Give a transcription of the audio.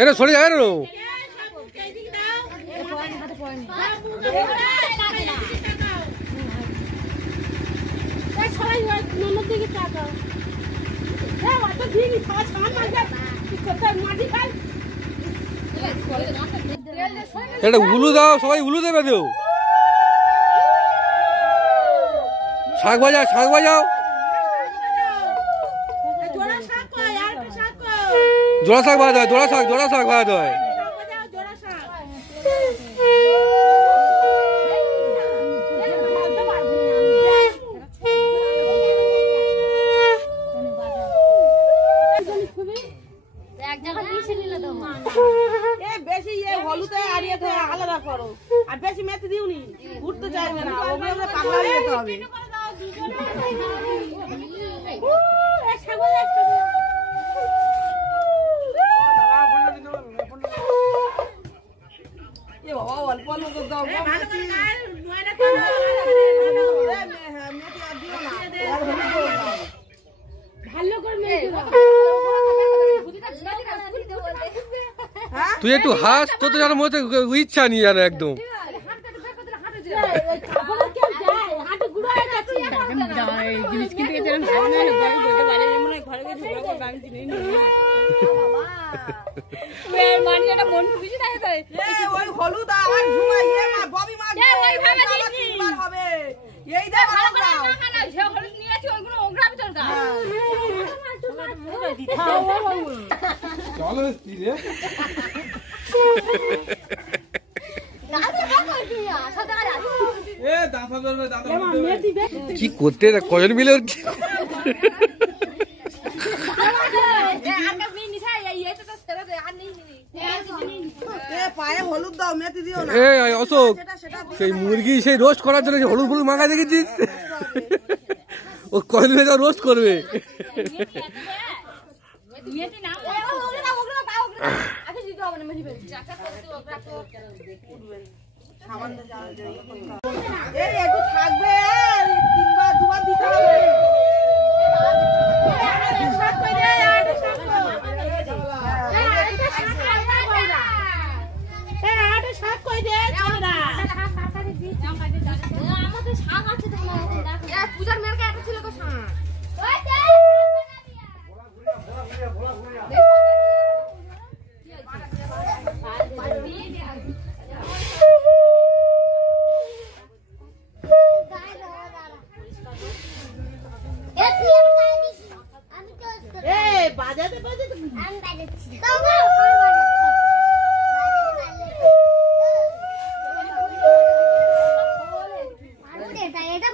এটা সরে যায় না এটা উলু দাও, সবাই উলু দেবে দেও। শাক বাজাও, শাক বাজাও। জোড়া শাক বাজা হয়, জোড়া শাক বাজা হয়। বেশি হলুদে আলাদা করো, আর বেশি মেথি দিওনি, ঘুরতে চাইবে না, ওগুলো পাকড়া দিতে হবে। অল্প অল্প দাও, ভালো করে তুই একটু হাস, তো জানো মধ্যে ইচ্ছা নিয়ে জানো একদম। কি করতে কজন মিলে অশোক সেই মুরগি সেই রোস্ট করার জন্য হলুদ হলুদ মাখা দেখেছিস, ও কজন মিলে রোস্ট করবে। থাকবে দুবার দিতে হবে। পূজার মেয়েকে একটা ছিল তো শাক। বাজাতে বাজাতে আমি বাজাচ্ছি। এটা